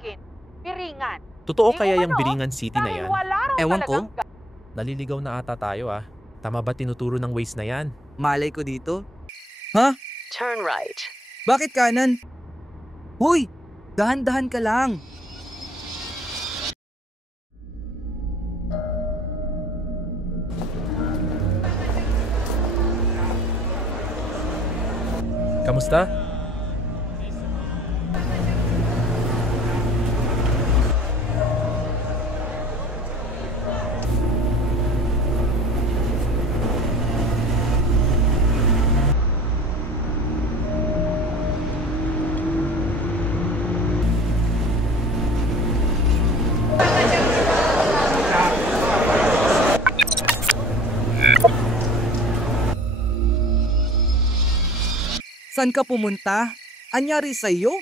akin, Biringan. Totoo Di kaya umano, yung Biringan City na Dahil yan? wala raw Ewan ko. talagang Naliligaw na ata tayo ah. Tama ba tinuturo ng Waze na yan? Malay ko dito. Turn right. Bakit kanan? Hoy! Dahan-dahan ka lang. Kamusta? Saan ka pumunta? Anyari sa'yo?